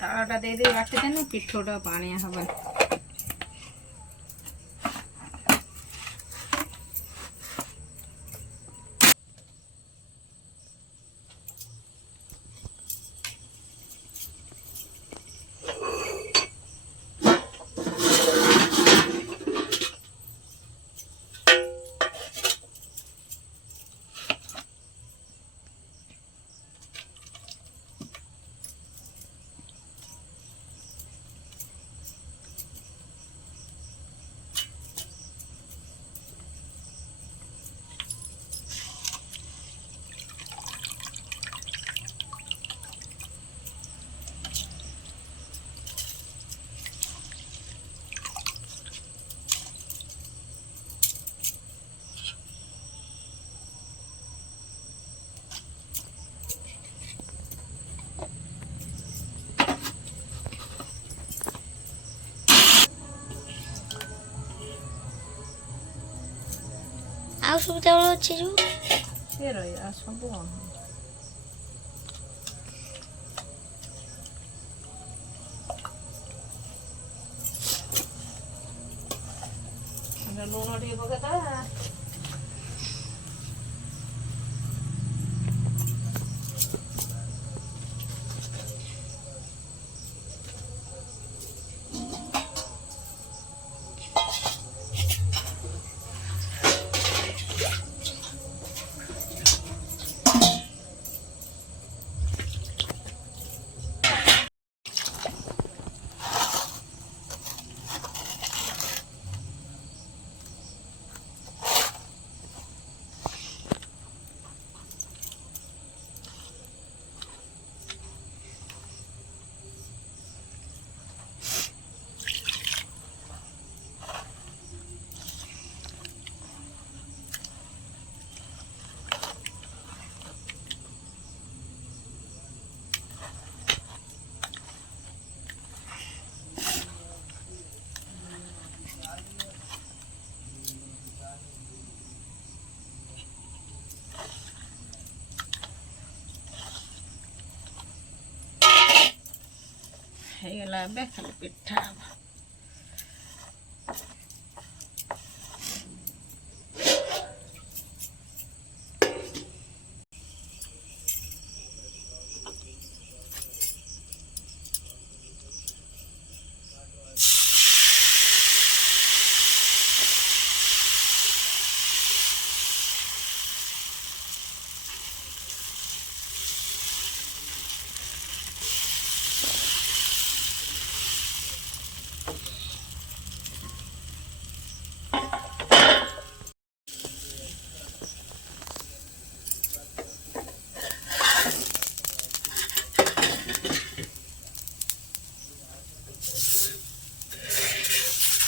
तालटा दे दे बाटिदेनु पिठोटा पानिया हबनी। ଆଉ ସବୁ ଚାଉଳ ଅଛି ଯୋଉ ସେ ରହିବା ସବୁ ଲୁଣ ଟିକେ ପକେଇଦବା। ହେଇଗଲା ଏବେ ଖାଲି ପିଠା ହବ।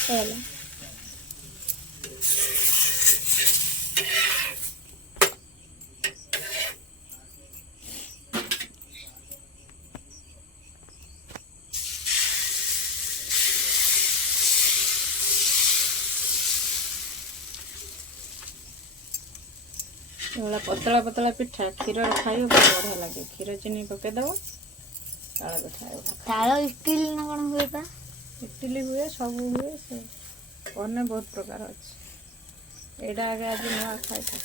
ହେଲା ଏଇଭଳିଆ ପତଳା ପତଳା ପିଠା କ୍ଷୀରରେ ଖାଇବ ବଢ଼ିଆ ଲାଗେ। କ୍ଷୀର ଚିନି ପକେଇଦେବ ତାଳ ପିଠା ଏଗୁଡ଼ା। ତାଳ ଇଟିଲି ନା କ'ଣ ହୁଏ ପା? ଇଟିଲି ହୁଏ ସବୁ ହୁଏ ସେ ଅନ୍ୟ ବହୁତ ପ୍ରକାର ଅଛି। ଏଇଟା ଆଗେ ଆଜି ନୂଆ ଖାଇଥା।